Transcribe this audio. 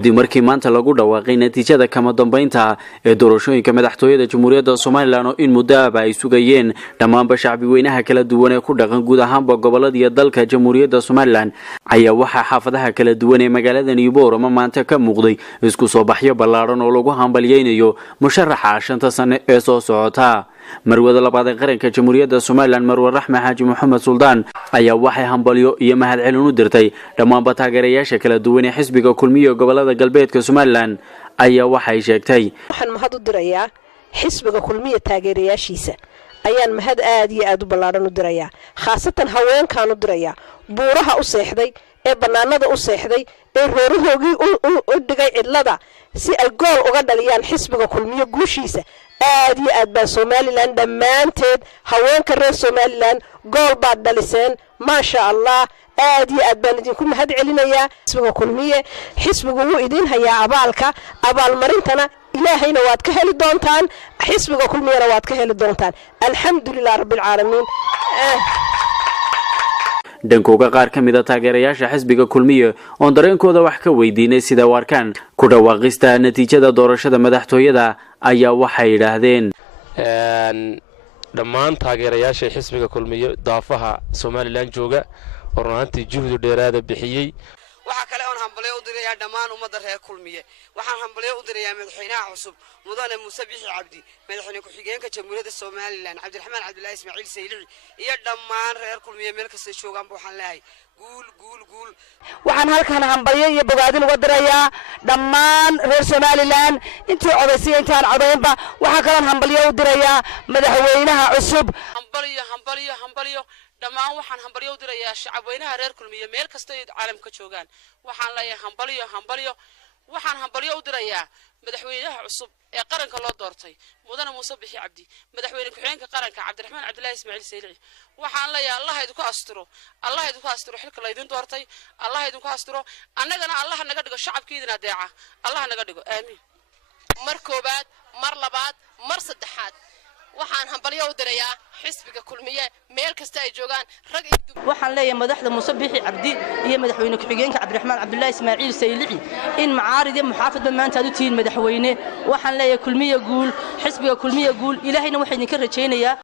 دي markii maanta lagu dhawaaqay natiijada kama dambeynta ee doorashooyinka madaxtooyada Jamhuuriyadda Soomaaliland in muddo ay sugayeen dhammaan shacbi weynaha kala duwan ee ku dhaqan guud ahaanba gobolada dalka Jamhuuriyadda Soomaaliland ayaa waxa xaafadaha kala duwan ee magaalada Newport maanta ka muuqday isku soo baxyo ballaaran oo lagu hambalyeeyo musharaxa shanta sano ee soo socota marwada labaad ee qaranka Jamhuuriyadda Soomaaliland Marwo Raxme Xaaji Maxamed Suldaan ayaa waxay hambalyo iyo mahad celin u dirtay dhammaan taageerayaasha kala duwan ee xisbiga kulmiye gobolada galbeedka Soomaaliland ayaa waxay sheegtay waxaan mahad u dirayaa xisbiga kulmiye taageerayaashiisa ayaan mahad aad iyo aad u ballaaran u dirayaa khaasatan haweenkaan u dirayaa buuraha u seexday ee banaanada u seexday ee roorohoogii u dhigay cidlada si ay gool uga dhaliyaan xisbiga kulmiye guushiisa aad iyo aad baa Soomaaliland dhamaanteed haweenka reer Soomaaliland gool baad dhaliseen ma sha Allah aad iyo aad baan idinku mahad celinayaa xisbiga kulmiye xisbigu uu idin hayaa abaalka abaalmarintana ilaahayna waad ka heli doontaan xisbiga kulmiyana waad ka heli doontaan alxamdulillah rabbil caalamiin dhankooga qaar ka mid ah taageerayaasha xisbiga kulmiye oo dareenkooda wax ka weydiinay sida warkaan ku dhawaaqista natiijada doorashada madaxtooyada ayaa waxay yiraahdeen dhammaan taageerayaasha xisbiga kulmiye daafaha Soomaaliland jooga oo runtii juhud dheeraad bixiyay waxa kale oo hambalyo u dirayaa dhammaan ummadda reer kulmiye waxaan hambalyo u dirayaa madaxweynaha cusub mudane Muuse Biixi Cabdi madaxweyne ku-xigeenka Jamhuuriyadda Soomaaliland Cabdiraxmaan Cabdullaahi Ismaaciil Saylici iyo dhammaan reer kulmiye meel kasta joogan waxaan leeyahay guul waxaan halkan hambalyo iyo bogaadin uga dirayaa dhammaan reer Soomaaliland intii codaysay intaan codaynba waxa kale hambalyo u dirayaa madaxweynaha cusub hambalyo dhammaan waxaan hambalyo u dirayaa shacabweynaha reer kulmiye meel kasta oo caalamka joogan waxaan leeyahay hambalyo waxaan hambalyo u dirayaa madaxweynaha cusub ee qaranka loo doortay mudane Muuse Biixi Cabdi madaxweyne ku-xigeenka qaranka Cabdiraxmaan Cabdullaahi Ismaaciil Saylici waxaan leeyahay Allah idinku asturo xilka la idin doortay Allah idinku asturo annagana Allah naga dhigo shacabkiidina deeca Allah naga dhigo aamin mar koobaad mar labaad mar saddexaad waxaan hambalyo u dirayaa xisbiga kulmiye meel kasta ay joogan rag waxaan leeyahay madaxda Muuse Biixi Cabdi iyo madaxweyne ku-xigeenka Cabdiraxmaan Cabdullaahi Ismaaciil Saylici in macaarid iyo muxaafadba maanta aad u tihiin madaxweyne waxaan leeyahay kulmiye guul xisbiga kulmiye guul ilaahayna waxaan idinka rajaynayaa